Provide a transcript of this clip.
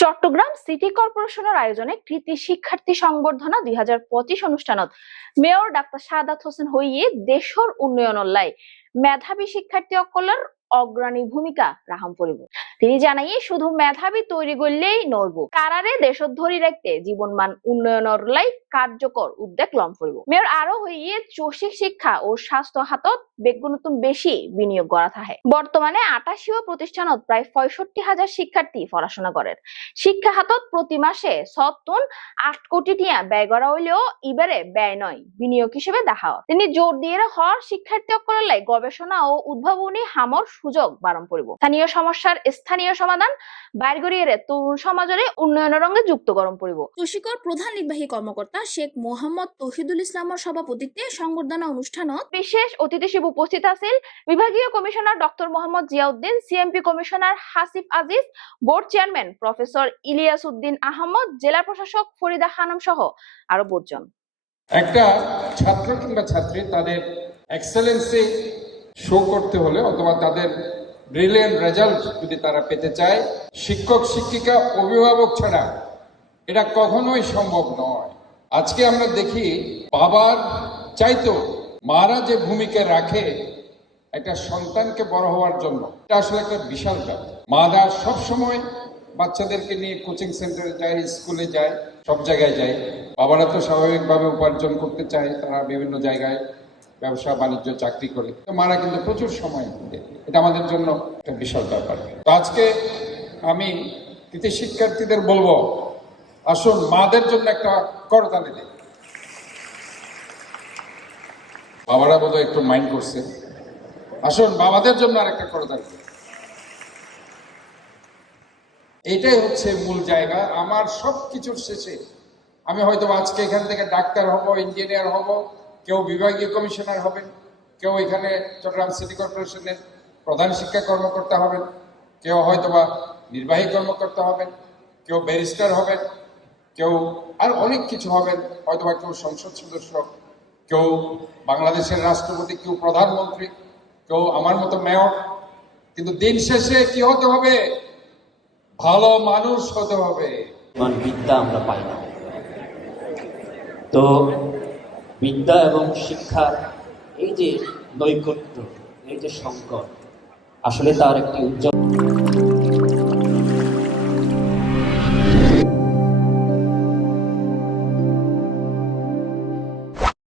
Chittagong city কর্পোরেশনের আয়োজনে কৃতি শিক্ষার্থী সংবর্ধনা 2025 অনুষ্ঠানত মেয়র ডাক্তার সাদাত হোসেন হইয়ে দেশর উন্নয়নের লাই মেধাবী শিক্ষার্থী অকলের অগ্রণী ভূমিকা রাহাম পরিব। তিনি জানাই শুধু মেধাবী তৈরি করলেই নইব, কারারে দেশত ধরি রাখতে জীবনমান উন্নয়নের লাই কার্যকর উদ্যোগ লম পরিব। মেয়র আরো হইয়ে চৈশিক শিক্ষা ও স্বাস্থ্য হাতত বেগুনতুন বেশি বিনিয়োগ করা থাকে। বর্তমানে 88 প্রতিষ্ঠানত প্রায় 65,000 শিক্ষার্থী পড়াশোনা করেন। শিক্ষা হাতত প্রতি মাসে 8 কোটি টিয়া ব্যয় করা হইলেও এবারে ব্যয় নয়, বিনিয়োগ হিসেবে দেখা হয়। তিনি জোর দিয়ে হর শিক্ষার্থী অকলের গবেষণা ও উদ্ভাবনী হামর সুযোগ বারণ করিব। স্থানীয় সমস্যার স্থানীয় সমাধান বাইর করিয়ে তরুণ সমাজের উন্নয়নের রঙে যুক্ত করম পড়িব। চষিকর প্রধান নির্বাহী কর্মকর্তা শেখ মোহাম্মদ তৌহিদুল ইসলামের সভাপতিত্বে সংবর্ধনা অনুষ্ঠানত বিশেষ অতিথি হিসেবে উপস্থিত আছেন বিভাগীয় commissioner doctor Mohammad Ziauddin, CMP commissioner Hasif Aziz, board chairman professor Ilias Uddin Ahmed, জেলা প্রশাসক ফরিদা খানম সহ আরো 5 জন। একটা ছাত্র কিংবা ছাত্রী তাদের এক্সেলেন্সি শো করতে হলে অথবা তাদের ব্রিলিয়ান্ট রেজাল্ট যদি তারা পেতে চায়, শিক্ষক শিক্ষিকা অভিভাবক ছাড়া এটা কখনোই সম্ভব নয়। আজকে আমরা দেখি বাবার চাইতেও মারা যে ভূমিকা রাখে একটা সন্তানকে বড় হওয়ার জন্য, এটা আসলে একটা বিশাল ব্যাপার। মারা সবসময় বাচ্চাদেরকে নিয়ে কোচিং সেন্টারে যায়, স্কুলে যায়, সব জায়গায় যায়। বাবারা তো স্বাভাবিকভাবে উপার্জন করতে চায়, তারা বিভিন্ন জায়গায় ব্যবসা বাণিজ্য চাকরি করে, তো মারা কিন্তু প্রচুর সময় দেয়। এটা আমাদের জন্য একটা বিশাল ব্যাপার। তো আজকে আমি কৃতি শিক্ষার্থীদের বলবো, আসুন মাদের জন্য একটা করতালি দিই। বাবারা বোধহয় একটু মাইন্ড করছে, আসুন বাবাদের জন্য আরেকটা করতালি দিই। এটাই হচ্ছে মূল জায়গা। আমার সব কিছুর শেষে আমি হয়তো আজকে এখান থেকে ডাক্তার হব, ইঞ্জিনিয়ার হব, কেউ বিভাগীয় কমিশনার হবেন, কেউ এখানে চট্টগ্রাম সিটি কর্পোরেশনের প্রধান শিক্ষা কর্মকর্তা হবেন, কেউ হয়তোবা নির্বাহী কর্মকর্তা হবেন, কেউ ব্যারিস্টার হবেন, কেউ আর অনেক কিছু হবেন, হয়তোবা কেউ সংসদ সদস্য, কেউ বাংলাদেশের রাষ্ট্রপতি, কেউ প্রধানমন্ত্রী, কেউ আমার মতো মেয়র। কিন্তু দিন শেষে কি হতে হবে? ভালো মানুষ হতে হবে। বিদ্যা আমরা পাই না, তো বিদ্যা এবং শিক্ষার এই যে নৈকট্য, এই যে সংকট, আসলে তার একটি উজ্জ্বল